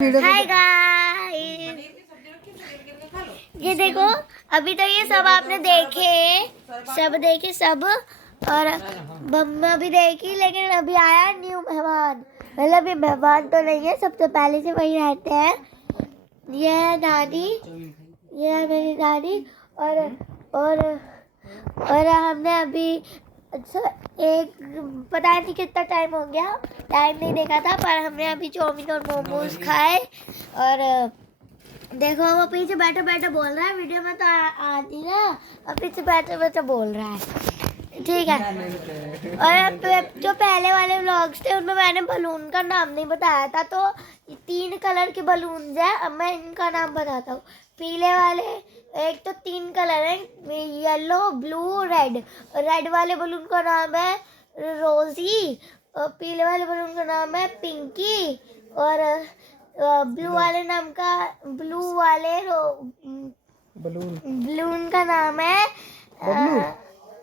Hi guys, ये देखो अभी तो ये सब आपने देखे सब। और मम्मा भी देखी, लेकिन अभी आया न्यू मेहमान। मतलब ये मेहमान तो नहीं है, सबसे पहले से वही रहते हैं। ये है दादी, ये है मेरी दादी। और हमने अभी अच्छा एक पता नहीं कितना टाइम हो गया, टाइम नहीं देखा था, पर हमने अभी चाउमीन और मोमोज खाए। और देखो वो पीछे बैठे बैठे बोल रहा है, वीडियो में तो आती ना, अब पीछे बैठे बैठे बोल रहा है, ठीक है। और जो पहले वाले व्लॉग्स थे उनमें मैंने बलून का नाम नहीं बताया था, तो 3 कलर के बलून है। अब मैं इनका नाम बताता हूँ। पीले वाले एक तो 3 कलर है, येलो, ब्लू, रेड। रेड वाले बलून का नाम है रोजी, और पीले वाले बलून का नाम है पिंकी, और ब्लू वाले बलून का नाम है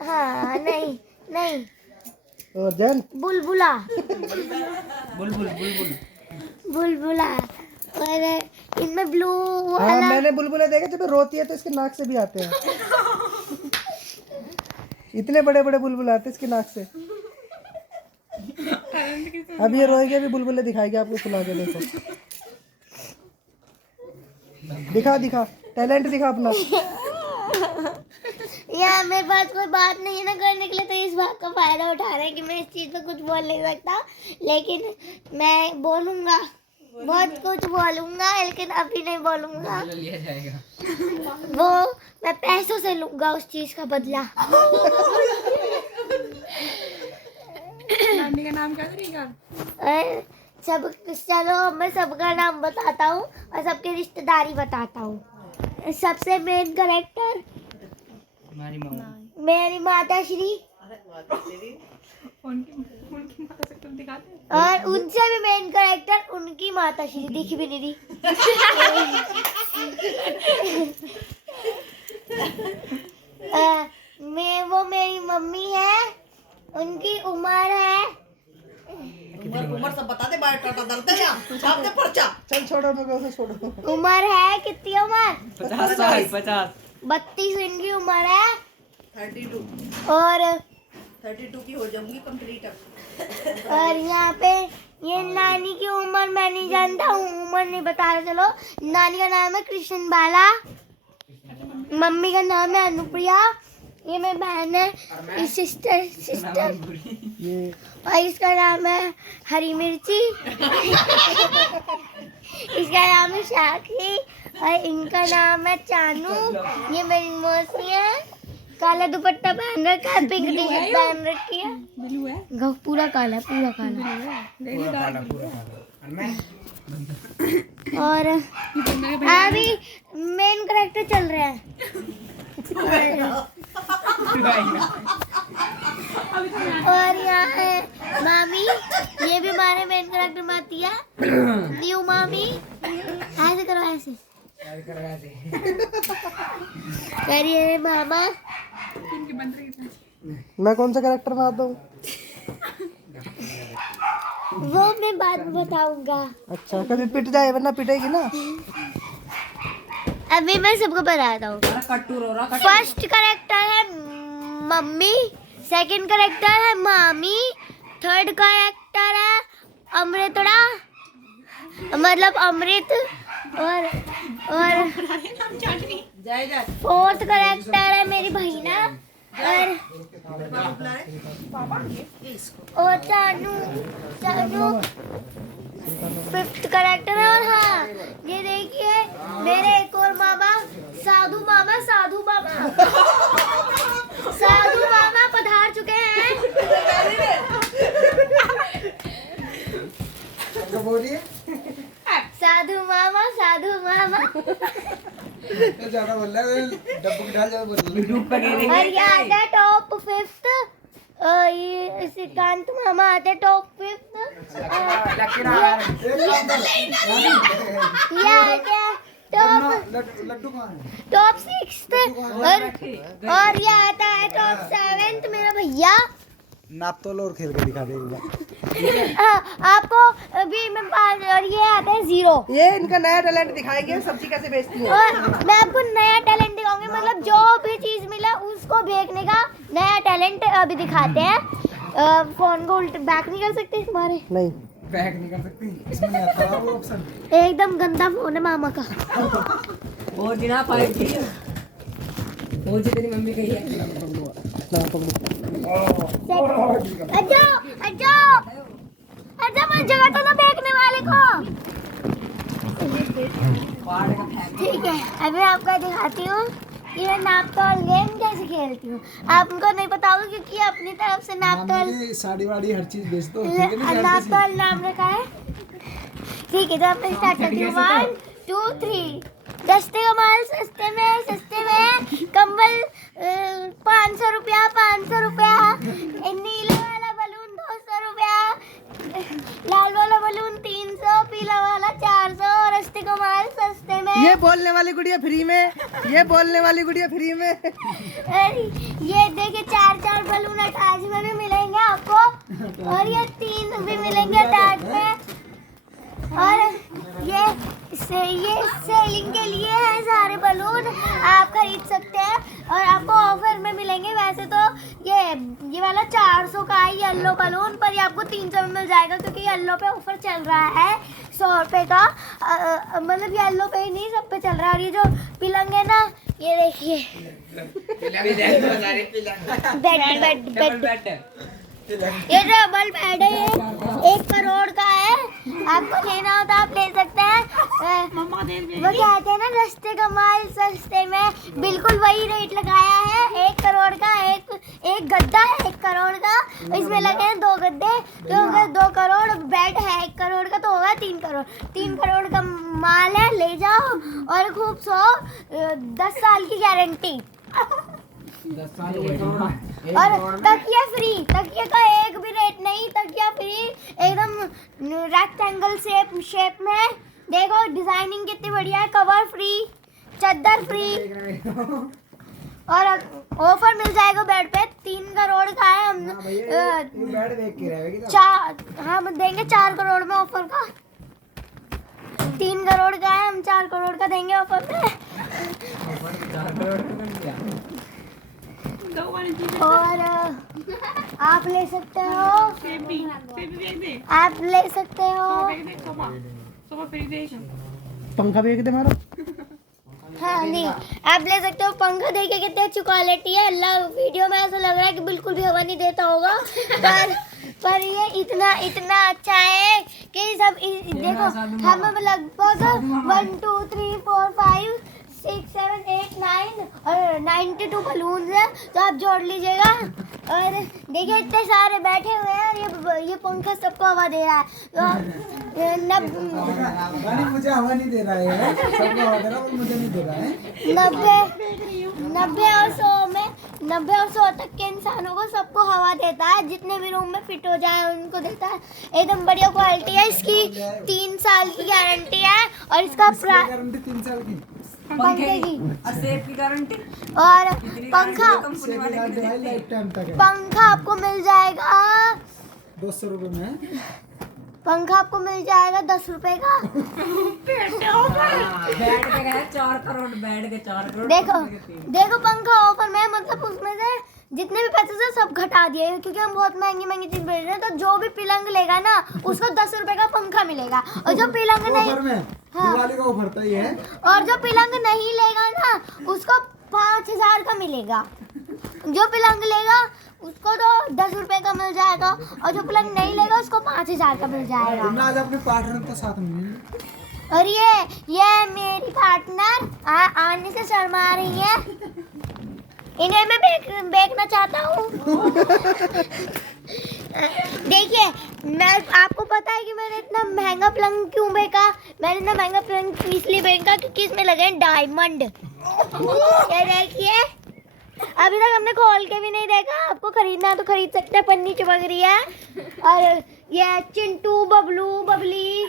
हाँ नहीं बुलबुला। बुलबुला। और इनमें ब्लू वाला, हाँ मैंने बुलबुला देखा, जब रोती है तो इसके नाक से भी आते हैं। इतने बड़े बड़े बुलबुल आते हैं इसके नाक से। अब ये रोएगी, अभी बुलबुले दिखाएगी आपको सुला के। देखो दिखा टैलेंट दिखा अपना। यार मेरे पास कोई बात नहीं है ना करने के लिए, तो इस बात का फायदा उठा रहे हैं कि मैं इस चीज पे कुछ बोल नहीं सकता, लेकिन मैं बोलूंगा, बहुत कुछ बोलूंगा, लेकिन अभी नहीं बोलूंगा। वो मैं पैसों से लूंगा उस चीज का बदला। नानी का नाम क्या करेगा? चलो मैं सबका नाम बताता हूँ और सबके रिश्तेदारी बताता हूँ। सबसे मेन कैरेक्टर मेरी माता श्री, उनकी माता से तुम दिखाते? और उनसे भी मेन कैरेक्टर उनकी माता श्री, दिख भी नहीं रही। वो मेरी मम्मी है, उनकी उम्र है, उम्र सब बता दे, बायोडाटा डालते हैं यहाँ, छाप दे पर्चा। चल छोड़ो मगर उसे छोड़ो। उम्र है कितनी उम्र? 50 साल 50। 32 इनकी उम्र है, 32 और 32 की हो जाऊंगी कंप्लीट अब। और यहाँ पे ये नानी की उम्र मैं नहीं जानता हूँ, उम्र नहीं बता रहे। चलो नानी का नाम है कृष्ण बाला, मम्मी का नाम है अनुप्रिया, ये मेरी बहन है, सिस्टर, और इसका नाम है हरी मिर्ची, इसका नाम है शाकी, और इनका नाम है चानू। ये मेरी मौसी है, काला दुपट्टा पहन रखा है, पिंक टी शर्ट पहन रखी है, ब्लू है, पूरा काला। और अभी मेन कैरेक्टर चल रहा है। और यहाँ है मामी, ये भी हमारे मेन कैरेक्टर में आती है, न्यू मामी। ऐसे करो, ऐसे करिए मामा। इनके बन रही। मैं कौन सा कैरेक्टर में आता हूँ? वो मैं बाद में बताऊंगा। अच्छा, कभी पिट जाए, वरना पिटेगी ना। अभी मैं सबको बताता हूँ। फर्स्ट कैरेक्टर है मम्मी, सेकंड कैरेक्टर है मामी, थर्ड कैरेक्टर है अमृतड़ा, मतलब अमृत, और फोर्थ कैरेक्टर है मेरी बहिना, और चानू फिफ्थ कैरेक्टर है। और हाँ ये देखिए मेरे एक और मामा, साधु मामा पधार चुके हैं। साधु मामा ज्यादा बोल रहा है, डब्बू की डाल ज्यादा बोल रहा है। यूट्यूब पे कह और ये आता है टॉप 5th, ये श्रीकांत मामा आते हैं टॉप 5th, टॉप 6th, और ये आता है टॉप 7th मेरा भैया, नाप तोल और खेल के दिखा दे एक बार। आपको अभी मैं और ये आता है 0। ये इनका नया टैलेंट दिखाएंगे, सब्जी कैसे बेचती है। और मैं आपको नया टैलेंट दिखाऊंगी, मतलब जो भी चीज मिला उसको बेचने का नया टैलेंट अभी दिखाते हैं। फोन को उल्ट बैक नहीं कर सकते तुम्हारे? नहीं बैक नहीं कर सकती, इसमें नहीं आता वो ऑप्शन। एकदम गंदा फोन है मामा का। और जिना 5G वो जी तेरी मम्मी कही है। अच्छा अच्छा अच्छा, मैं जगह तो फेंकने वाले को। ठीक है, अभी आपको दिखाती हूँ कि मैं नाप तोल गेम कैसे खेलती हूँ। आपको नहीं पता होगा क्योंकि अपनी तरफ से नाप तोल साड़ी वाड़ी हर चीज बेच दो। नाप तोल नाम रखा है। ठीक है, तो आपने स्टार्ट करती हूँ। 1 2 3। सस्ते का माल सस्ते में कंबल 500 रुपया 500 रुपया। नीले वाला बलून 200 रुपया, लाल वाला बलून 300, पीला वाला 400 और सस्ते का माल सस्ते में। ये बोलने वाली गुड़िया फ्री में, ये बोलने वाली गुड़िया फ्री में। अरे ये देखिए 4 बलून अटैच में भी मिलेंगे आपको, और ये 3 भी मिलेंगे अटैच में। और ये सेलिंग के लिए है सारे बलून, आप खरीद सकते हैं और आपको ऑफर में मिलेंगे। वैसे तो ये वाला 400 का है येलो बलून, पर ये आपको 300 में मिल जाएगा क्योंकि येलो पे ऑफर चल रहा है 100 रुपये का। मतलब येलो पे ही नहीं, सब पे चल रहा है। और ये जो पिलंग है ना, ये देखिए बेड ये डबल बेड है, ये 1 करोड़ का है। आपको लेना हो तो आप ले सकते हैं। वो कहते हैं ना सस्ते का माल सस्ते में, बिल्कुल वही रेट लगाया है। 1 करोड़ का एक गद्दा है 1 करोड़ का, इसमें लगे हैं 2 गद्दे, तो अगर 2 करोड़ बेड है 1 करोड़ का तो होगा 3 करोड़। 3 करोड़ का माल है, ले जाओ और खूब सो। 10 साल की गारंटी। और तकिया फ्री, तकिया का एक भी रेट नहीं, तकिया फ्री एकदम रेक्टेंगल शेप में। देखो डिजाइनिंग कितनी बढ़िया है, कवर फ्री, चादर फ्री। और ऑफर मिल जाएगा बेड पे। 3 करोड़ का है, हम बेड देख के रहेगी ना। हम देंगे 4 करोड़ में ऑफर का। 3 करोड़ का है, हम 4 करोड़ का देंगे ऑफर में। और आप ले सकते हो, आप ले सकते हो। पंखा भी एक दे मारो। हाँ नहीं, आप ले सकते हो। पंखा देखिए कितनी अच्छी क्वालिटी है। अल्लाह, वीडियो में ऐसा लग रहा है कि बिल्कुल भी हवा नहीं देता होगा, पर ये इतना अच्छा है कि सब देखो। हम लगभग 1 2 3 4 5 6 7 8 9 और 92 बलून है, तो आप जोड़ लीजिएगा। और देखिए इतने सारे बैठे हुए हैं, ये पंखा सबको हवा दे रहा है। तो मुझे हवा नहीं दे रहा है, सबको हवा दे रहा है, मुझे नहीं दे रहा है। 90 और 100 तक के इंसानों को सबको हवा देता है, जितने भी रूम में फिट हो जाए उनको देता है। एकदम बढ़िया क्वालिटी है इसकी। 3 साल की गारंटी है और इसका गारंटी 3 साल की। पंखे की और सेफ की गारंटी। और पंखा लाइफ टाइम तक है। पंखा आपको मिल जाएगा 200 रुपए में। पंखा आपको मिल जाएगा 10 रुपए का। बेड के गए 4 करोड़, बेड के 4 करोड़। देखो पंखा ऑफर में, मतलब उसमें से जितने भी पैसे थे सब घटा दिए क्योंकि हम बहुत महंगी चीज बेच रहे हैं। तो जो भी पिलंग लेगा ना उसको 10 रुपए का पंखा मिलेगा, और जो पिलंग नहीं, दिवाली का ऑफर था ये। और जो पिलंग नहीं लेगा ना उसको 5000 का मिलेगा। जो पिलंग लेगा उसको तो 10 रुपए का मिल जाएगा, और जो पिलंग नहीं लेगा उसको 5000 का मिल जाएगा। आज अपने पार्टनर के साथ में। और ये मेरी पार्टनर आने से शर्मा रही है, इन्हें मैं बेचना चाहता हूँ। देखिए, मैं आपको पता है कि मैंने इतना महंगा पलंग क्यों बेचा। मैंने इतना महंगा पलंग इसलिए बेचा क्योंकि इसमें लगे हैं डायमंड। ये देखिए, अभी तक हमने खोल के भी नहीं देखा। आपको खरीदना है तो खरीद सकते हैं, पन्नी चिपक रही है। और ये चिंटू, बबलू, बबली,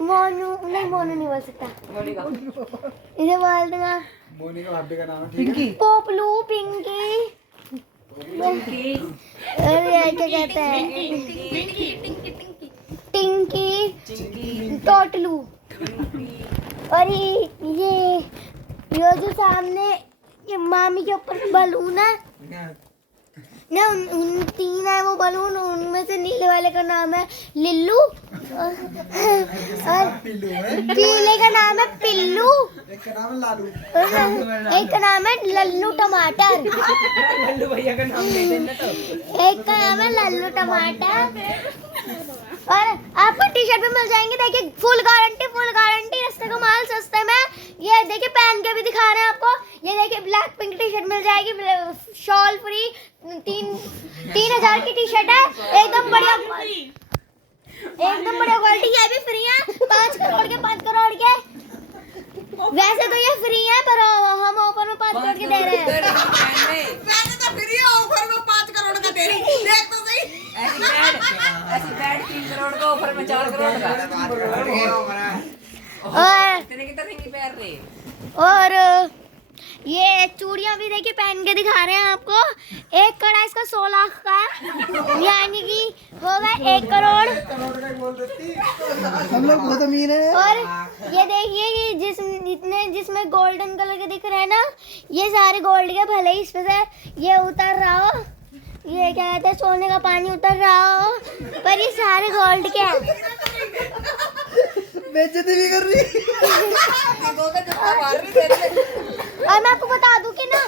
मोनू नहीं बोल सकता, इसे बोल दूंगा मोनी का भाभी का नाम है, ठीक है। पोपलू, पिंकी, अरे क्या कहते हैं, टिंकी टोटलू। और ये जो सामने ये मामी के ऊपर बलून है ना, उन तीन है वो बलून, उनमें से नीले वाले का नाम है लिल्लू और पीले का नाम है पिल्लू, एक का नाम है लालू, एक का नाम है लल्लू टमाटर, लल्लू भैया का नाम ले देना तो। एक का नाम है लल्लू टमाटर। और आपको टी शर्ट भी मिल जाएंगे, देखिए फुल गारंटी रास्ते का माल सस्ते में। ये देखिए पहन के भी दिखा रहे हैं आपको, ये देखिए ब्लैक पिंक टी शर्ट मिल जाएगी, शॉल फ्री, 3,000 की टी शर्ट है, एकदम बढ़िया क्वालिटी। ये भी फ्री है, 5 करोड़ के। वैसे तो ये फ्री है पर हम ऑफर में 5 करोड़ के दे रहे हैं। वैसे तो फ्री है, ऑफर में 5 करोड़ का दे रही, देख तो सही। ऐसी बैड 3 करोड़ का ऑफर में 4 करोड़ का। और इतने की तो रिंगी पैर रही। और ये चूड़ियां भी देखिए पहन के दिखा रहे हैं आपको। एक कड़ा इसका 100 लाख का है, यानी कि होगा 1 करोड़। हम लोग बहुत अमीर हैं। और ये देखिए कि जिसमें गोल्डन कलर के दिख रहे हैं ना, ये सारे गोल्ड के, भले ही इसमें से ये उतर रहा हो, ये क्या कहते हैं सोने का पानी उतर रहा हो, पर ये सारे गोल्ड के हैं। बेइज्जती भी कर रही। और मैं आपको बता दूं कि ना,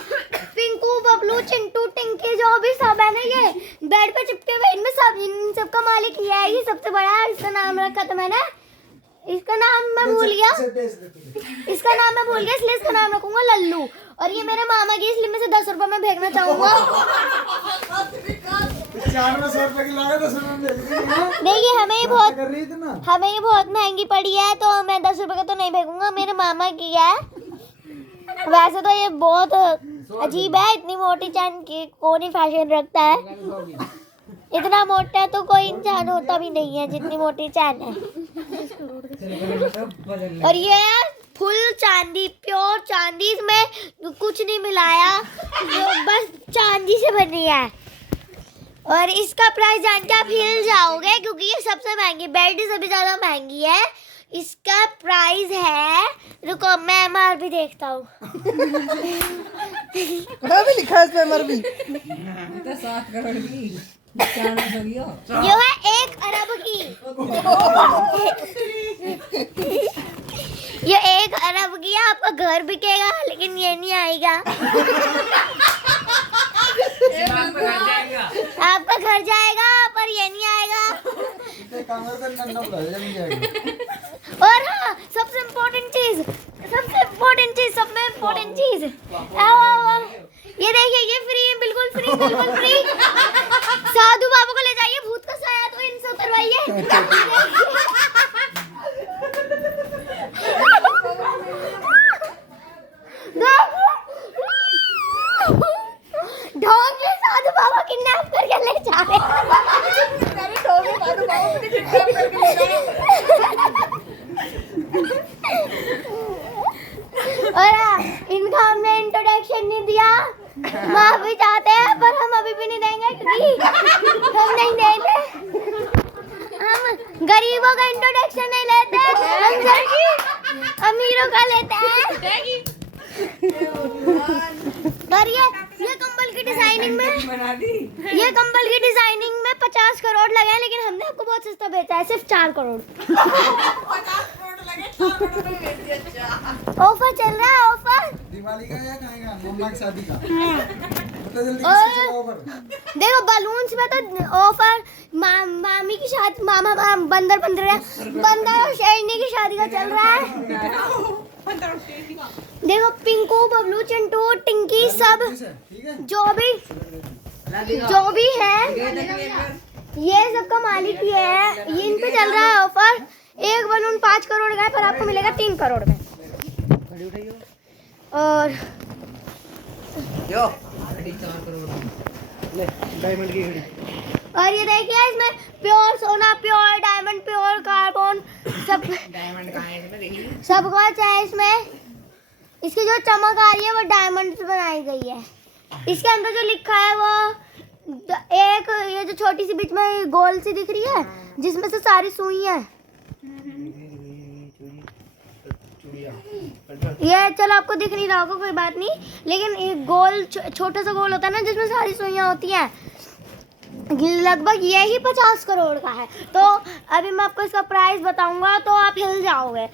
पिंकू बबलू चिंटू टिंकी जो भी सब है ना, ये बेड पे चिपके हुए, इनमें सब, इन सबका मालिक ये है, ये सबसे बड़ा है। इसका नाम रखा था मैंने, इसका नाम मैं भूल गया, इसलिए इसका नाम रखूंगा लल्लू। और ये मेरे मामा की, इसलिए मैं से 10 रुपए में भेजना चाहूंगा। 400 रुपए की लागत 10 रुपए में भेज दी है। देखिए हमें ये कर बहुत महंगी पड़ी है, तो मैं 10 रुपए का तो नहीं भेजूंगा, मेरे मामा की है। वैसे तो ये बहुत अजीब है, इतनी मोटी चैन की कौन ही फैशन रखता है। इतना मोटा तो कोई इंसान होता भी नहीं है जितनी मोटी चैन है। और ये है फुल चांदी, प्योर चांदी, इसमें कुछ नहीं मिलाया, बस चांदी से बनी है। और इसका प्राइस जान के आप हिल जाओगे, क्योंकि ये सबसे महंगी, बेल्ट से भी ज्यादा महंगी है। इसका प्राइस है, रुको मैं MRP देखता हूँ। भी लिखा है इसमें MRP। तो 7 करोड़ की 400 की हो। ये है 1 अरब की। ये 1 अरब की है, आपका घर बिकेगा लेकिन ये नहीं आएगा। आपका घर जाएगा पर ये नहीं आएगा। और हाँ, सबसे इम्पोर्टेंट चीज, सब में इम्पोर्टेंट चीज, ये देखिए, ये फ्री है, बिल्कुल फ्री। साधु बाबू को ले जाइए, भूत का साया तो इनसे उतरवाइए। ढोंगी साधु बाबा किडनैप करके ले जा रहे हैं। और इनका हमने इंट्रोडक्शन नहीं दिया, माफी चाहते हैं, पर हम अभी भी नहीं देंगे, क्योंकि हम नहीं देंगे, हम गरीबों का इंट्रोडक्शन नहीं लेते, हम सिर्फ अमीरों का लेते हैं। और ये कंबल की डिजाइनिंग में, ये कंबल की डिजाइनिंग में 50 करोड़ लगे हैं, लेकिन हमने आपको बहुत सस्ता बेचा है, सिर्फ 4 करोड़। 50 करोड़ लगे, 4 करोड़ में बेच दिया। ऑफर चल रहा है, ऑफर। दिवाली का या खाएगा मम्मा की शादी का? तो जल्दी और किससे ऑफर? देखो बलून्स में तो ऑफर, मामी की शादी, मामा बंदर और शेरनी की शादी का चल रहा है। देखो पिंकू बबलू चिंटू टिंकी सब, ठीक है। जो भी है, ये सबका मालिक ये है। ये इन पे चल रहा है ऑफर। एक बलून 5 करोड़ का है, पर आपको मिलेगा 3 करोड़ में। और डायमंड की घड़ी। और ये देखिए, इसमें प्योर सोना, प्योर डायमंड, प्योर कार्बन, सब सब कुछ है इसमें। इसकी जो चमक आ रही है वो डायमंड से बनाई गई है। इसके अंदर जो लिखा है वो एक ये जो छोटी सी बीच में गोल सी दिख रही है जिसमें से सारी सुई है ये, चलो आपको दिख नहीं रहा होगा कोई बात नहीं, लेकिन एक गोल छोटा सा गोल होता है ना जिसमें सारी सुइयां होती हैं, लगभग यही 50 करोड़ का है। तो अभी मैं आपको इसका प्राइस बताऊंगा तो आप हिल जाओगे।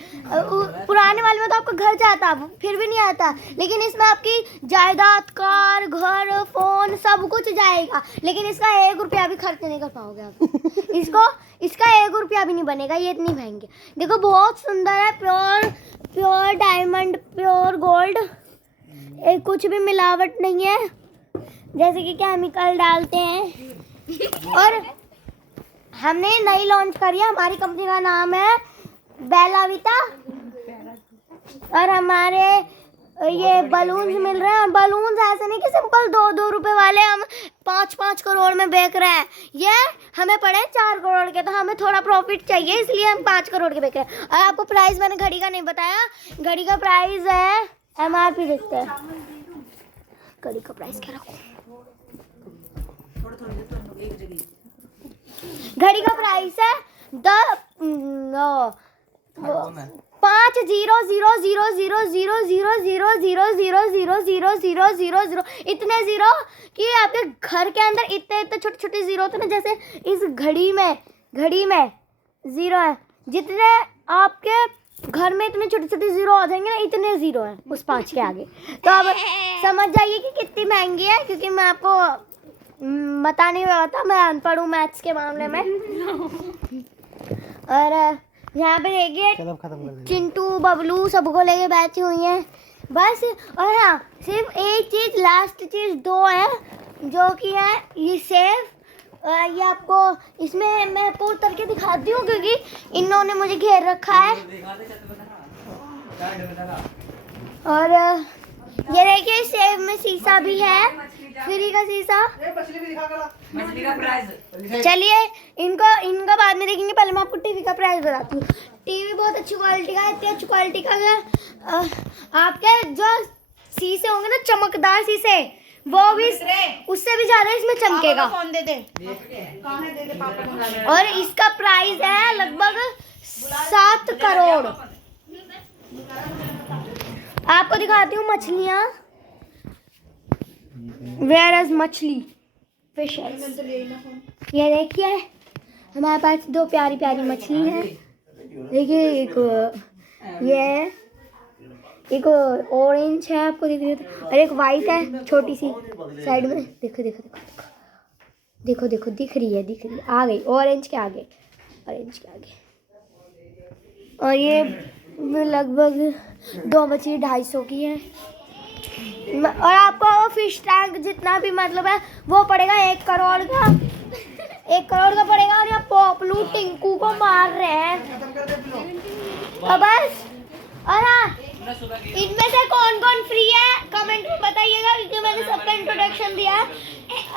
पुराने वाले में तो आपका घर जाता फिर भी नहीं आता, लेकिन इसमें आपकी जायदाद, कार, घर, फोन सब कुछ जाएगा, लेकिन इसका 1 रुपया भी खर्च नहीं कर पाओगे आप। इसका 1 रुपया भी नहीं बनेगा, ये इतनी महंगी। देखो बहुत सुंदर है, प्योर डायमंड, प्योर गोल्ड, कुछ भी मिलावट नहीं है जैसे कि केमिकल डालते हैं। और हमने नई लॉन्च करी है, हमारी कंपनी का नाम है बेलाविटा, और हमारे ये बलून्स मिल रहे हैं। और बलून्स ऐसे नहीं कि सिंपल 2-2 रुपए वाले हम 5-5 करोड़ में बेच रहे हैं, ये हमें पड़े 4 करोड़ के, तो हमें थोड़ा प्रॉफिट चाहिए इसलिए हम 5 करोड़ के बेच रहे हैं। और आपको प्राइस मैंने घड़ी का नहीं बताया, घड़ी का प्राइस है MRP देखते हैं, घड़ी का प्राइस क्या रखूं, घड़ी का प्राइस है 5,0,0,0,0,0,0,0,0,0,0,0,0,0,0,0,0,0,0,0,0,0,0,0 इतने जीरो कि आपके घर के अंदर इतने छोटे छोटे जीरो होते हैं। जैसे इस घड़ी में जीरो है, जितने आपके घर में इतने छोटे छोटे जीरो आ जाएंगे ना, इतने जीरो हैं उस 5 के आगे। तो अब समझ जाइए कि कितनी महंगी है, क्योंकि मैं आपको बता नहीं पाता, मैं अनपढ़ हूँ मैथ्स के मामले में। और यहाँ पे देखिए चिंटू बबलू सबको लेके बैठी हुई हैं बस। और हाँ, सिर्फ एक चीज़, लास्ट चीज़ 2 है जो कि है ये सेफ। ये आपको इसमें मैं आपको उतर के दिखाती हूँ क्योंकि इन्होंने मुझे घेर रखा है। और ये देखिए सेफ में शीशा भी है, फ्री का शीशा। मछली का प्राइस चलिए इनका बाद में देखेंगे, पहले मैं आपको टीवी का प्राइस बताती हूँ। टीवी बहुत अच्छी क्वालिटी का है, इतनी अच्छी क्वालिटी का है, आपके जो शीशे होंगे ना चमकदार शीशे, वो भी उससे भी ज्यादा इसमें चमकेगा। फोन दे दे। और इसका प्राइस है लगभग 7 करोड़। आपको दिखाती हूँ मछलियाँ, वेयर इज मछली फिशेस। ये देखिए हमारे पास 2 प्यारी प्यारी मछली है। देखिए ये है, एक ऑरेंज है, आपको दिख रही है, और एक वाइट है छोटी सी साइड में। देखो देखो देखो देखो देखो दिख रही है, आ गई ऑरेंज के आगे। और ये लगभग 2 मछली 250 की है। और आपको वो फिश टैंक जितना भी मतलब है वो पड़ेगा 1 करोड़ का, 1 करोड़ का पड़ेगा। और यहाँ पोपलू टिंकू को मार रहे हैं और बस। और हाँ, इनमें से कौन कौन फ्री है कमेंट में बताइएगा, क्योंकि मैंने सबका इंट्रोडक्शन दिया है।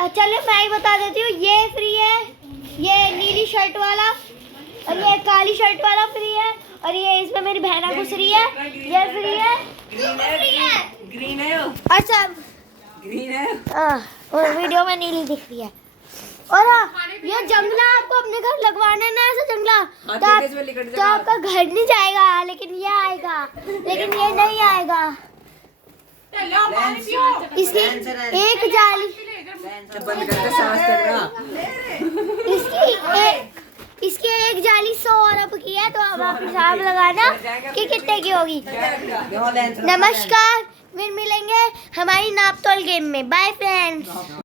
चलिए मैं ही बता देती हूँ, ये फ्री है, ये नीली शर्ट वाला, और ये काली शर्ट वाला फ्री है, और ये इसमें मेरी बहना घुस रही है, ये फ्री है, ग्रीन है। अच्छा ग्रीन है, और वीडियो में नीली दिख रही है। और हाँ, ये जंगला आपको अपने घर लगवाना है ना, ऐसा जंगला तो आपका घर नहीं जाएगा, लेकिन ये आएगा, लेकिन ये नहीं आएगा। इसकी एक जाली, इसकी एक जाली 100 अरब की है, तो अब आप हिसाब लगाना कि कितने की होगी। नमस्कार, फिर मिलेंगे हमारी नापतोल गेम में। Bye friends.